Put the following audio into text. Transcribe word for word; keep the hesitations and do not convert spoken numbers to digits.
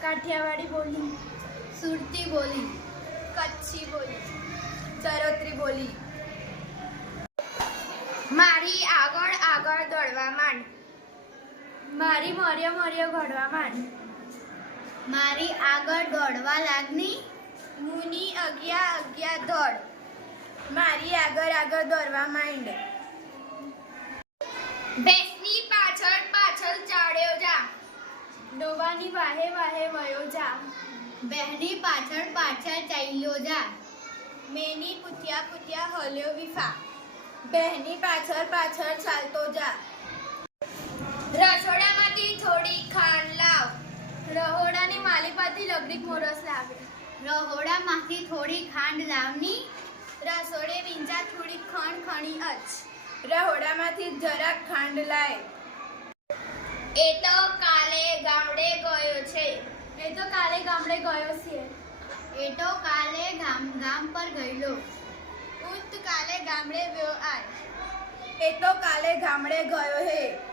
કાઠિયાવાડી બોલી, સુરતી બોલી, કચ્છી બોલી, ચરોતરી બોલી. મારી આગળ આગળ દોડવા માંડ, મારી મોર્ય મોર્ય ઘડવા માંડ, મારી આગળ દોડવા લાગની, મુની અગિયા અગિયા દોડ, મારી આગળ આગળ દોડવા માંડ. ભેંસની પાછળ પાછળ ચાલ્યો જા, ડોવાની વાહે વાહે વયો જા, બહેની પાછળ પાછળ ચાલ્યો જા, મેની પૂથિયા પૂથિયા હલ્યો વિફા, બહેની પાછળ પાછળ ચાલતો જા. રસોડામાંથી થોડી ખાંડ લાવ, રહોડાની માલીપાથી લગડીક મોરસ લાવે, રહોડામાંથી થોડી ખાંડ લાવની, રસોડે વિંજા થોડી ખાંડ ખણી અચ, રહોડામાંથી જરાક ખાંડ લાય. એ તો કાલે ગામડે ગયો છે, એ તો કાલે ગામડે ગયો છે, એ તો કાલે ગામ ગામ પર ગયેલો, ઉત કાલે ગામડે ગયો આય, એ તો કાલે ગામડે ગયો હે.